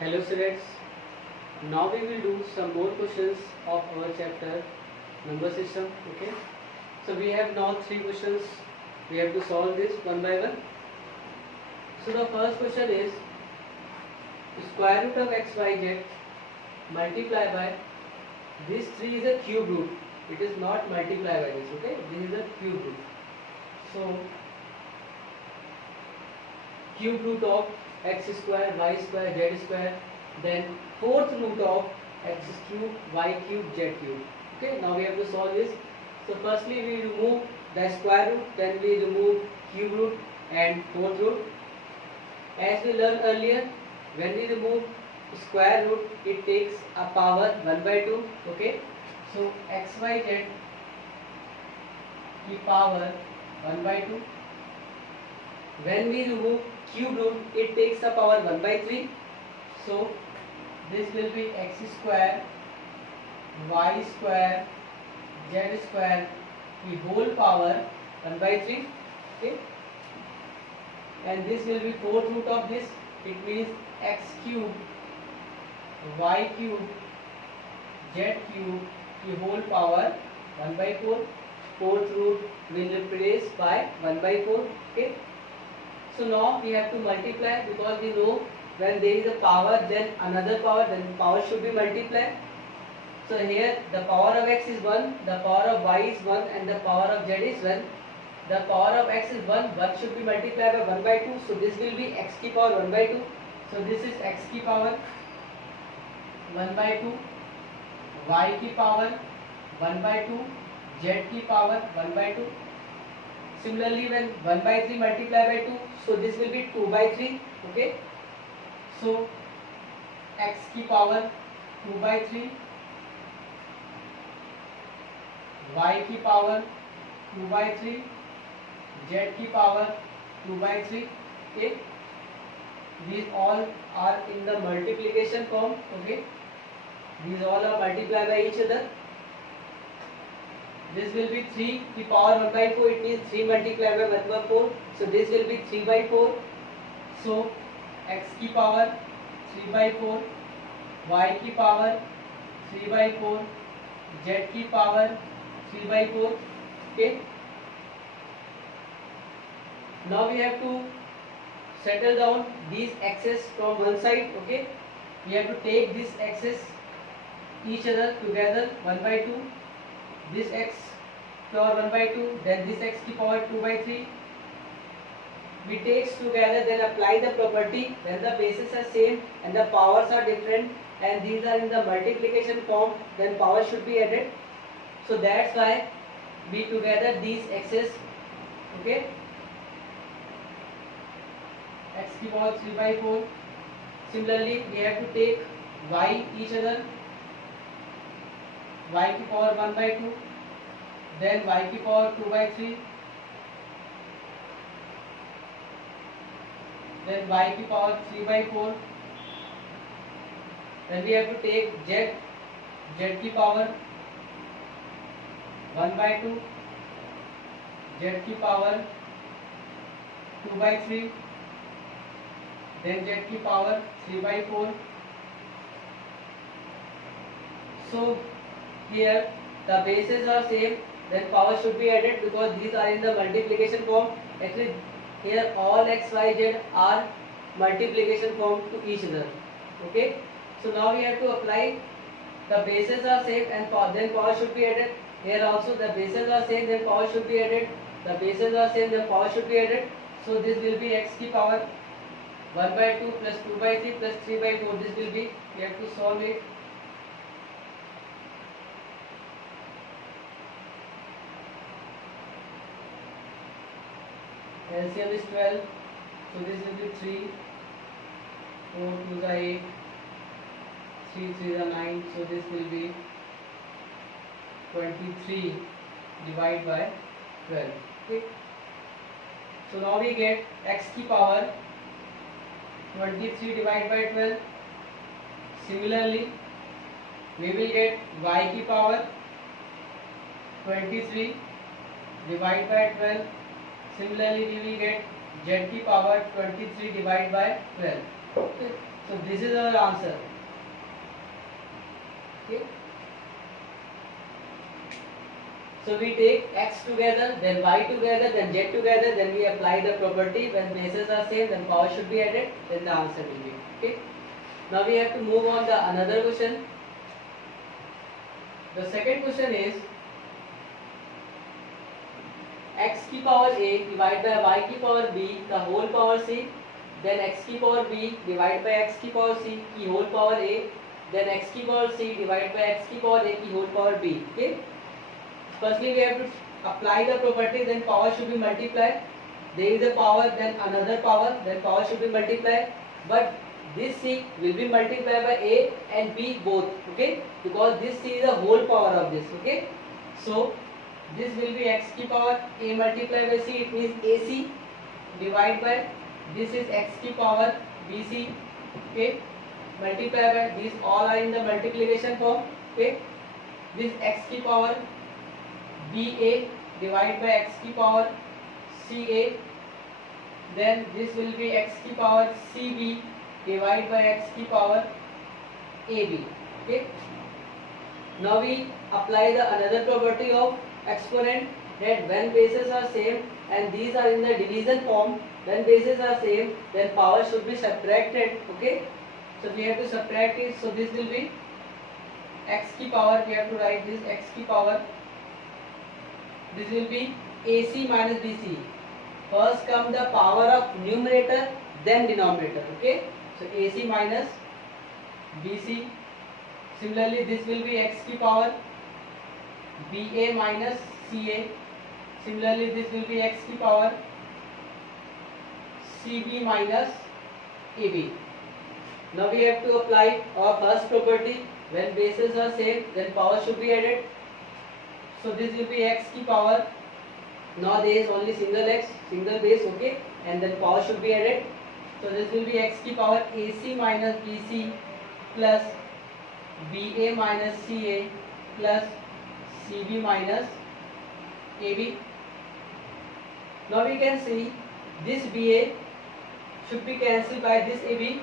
Hello students, now we will do some more questions of our chapter number system. Okay, so we have now three questions. We have to solve this one by one. So the first question is square root of xyz multiply by this 3 is a cube root. It is not multiply by this. Okay, this is a cube root. So cube root of x square, y square, z square, then fourth root of x cube, y cube, z cube. Okay, now we have to solve this. So firstly we remove the square root, then we remove cube root and fourth root. As we learned earlier, when we remove square root, it takes a power 1 by 2. Okay, so x, y, z की power 1 by 2. When we remove cube root, it takes the power 1 by 3. So this will be x square, y square, z square the whole power 1 by 3. Okay, and this will be fourth root of this. It means x cube, y cube, z cube the whole power 1 by 4. Fourth root will replace by 1 by 4. Okay. So now we have to multiply, because we know when there is a power then another power, then power should be multiplied. So here the power of x is 1, the power of y is 1 and the power of z is 1. The power of x is 1, 1 should be multiplied by 1 by 2. So this will be x की power 1 by 2. So this is x की power 1 by 2, y की power 1 by 2, z की power 1 by 2. Similarly, when 1 by 3 multiplied by 2, so this will be 2 by 3. Okay, so x की power 2 by 3, y की power 2 by 3, z की power 2 by 3. Okay, these all are in the multiplication form. Okay, these all are multiplied by each other. This will be 3 की power 1 by 4. It means 3 multiplied by 1 by 4. So this will be 3 by 4. So x की power 3 by 4, y की power 3 by 4, z की power 3 by 4. Okay. Now we have to settle down these x's from one side. Okay. We have to take these x's each other together 1 by 2. This x power 1 by 2, then this x की power 2 by 3. We take together, then apply the property when the bases are same and the powers are different and these are in the multiplication form, then power should be added. So that's why we together these x's. Okay, x की power 3 by 4. Similarly we have to take y each other, y की power 1 by 2, then y की power 2 by 3, then y की power 3 by 4. Then we have to take z, z की power 1 by 2, z की power 2 by 3, then z की power 3 by 4. So here the bases are same, then power should be added because these are in the multiplication form. Actually here all x, y, z are multiplication form to each other. Okay, so now we have to apply. The bases are same and then power should be added. Here also the bases are same, then power should be added. The bases are same, then power should be added. So this will be x की power 1 by 2 plus 2 by 3 plus 3 by 4. This will be, we have to solve it. LCM is 12, so this will be 3, 4 2 is 8, 3 3 is 9, so this will be 23 divided by 12. Okay. So now we get x की power 23 divided by 12. Similarly, we will get y की power 23 divided by 12. Similarly, we will get z की power 23 divided by 12. Okay. So this is our answer. Okay. So we take x together, then y together, then z together, then we apply the property. When bases are same, then power should be added, then the answer will be. Okay. Now we have to move on the another question. The second question is x की power a divided by y की power b the whole power c, then x की power b divided by x की power c की whole power a, then x की power c divided by x की power a की whole power b. Okay. Firstly, we have to apply the property, then power should be multiplied. There is a power, then another power, then power should be multiplied. But this c will be multiplied by a and b both. Okay, because this c is the whole power of this. Okay, so this will be x की power a multiplied by c. It means ac divided by this is x की power bc. Okay, multiplied by these all are in the multiplication form. Okay, this x की power BA divided by x की power CA, then this will be x की power CB divided by x की power AB. Okay. Now we apply the another property of exponent, that when bases are same and these are in the division form, when bases are same, then power should be subtracted. Okay. So we have to subtract it. So this will be x की power. We have to write this x की power. This will be AC minus BC. First come the power of numerator, then denominator. Okay. So AC minus BC. Similarly, this will be x की power BA minus CA. Similarly, this will be x की power CB minus AB. Now we have to apply our first property. When bases are same, then power should be added. So this will be x की power. Now there is only single x, single base. Okay, and then power should be added. So this will be x की power AC minus BC plus BA minus CA plus CB minus AB. Now we can see this BA should be cancelled by this AB.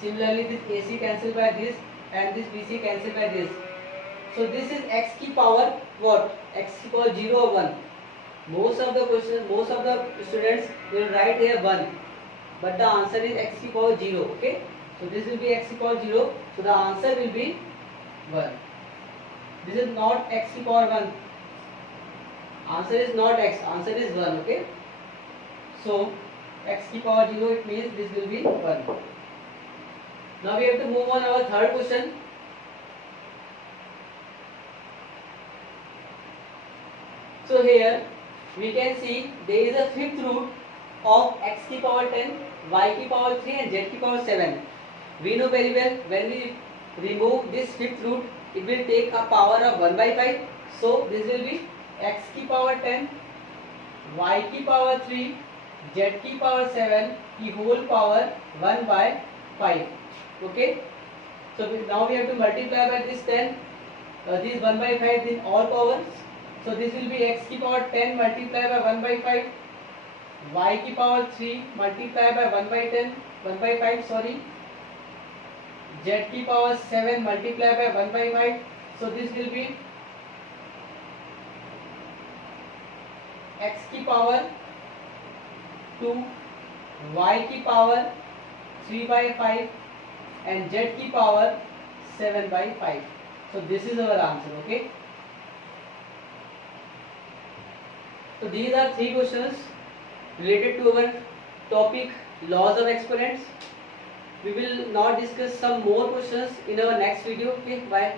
Similarly, this AC cancelled by this and this BC cancelled by this. So this is x की power what? X की power 0 or 1. Most of the questions, most of the students will write here 1, but the answer is x की power 0. Okay. So this will be x की power 0. So the answer will be 1. This is not x की power 1. Answer is not x. Answer is 1. Okay. So x की power 0. It means this will be 1. Now we have to move on our third question. So here we can see there is a fifth root of x की power 10, y की power 3 and z की power 7. We know very well when we remove this fifth root, it will take a power of 1 by 5. So this will be x की power 10, y की power 3, z की power 7 की whole power 1 by 5. Okay. So now we have to multiply by this 10, this 1 by 5 in all powers. So this will be x की power 10 multiplied by 1 by 5, y की power 3 multiplied by 1 by 10, 1 by 5 sorry, z की power 7 multiplied by 1 by 5. So this will be x की power 2, y की power 3 by 5 and z की power 7 by 5. So this is our answer. Okay. So these are 3 questions related to our topic laws of exponents. We will now discuss some more questions in our next video. Okay, bye.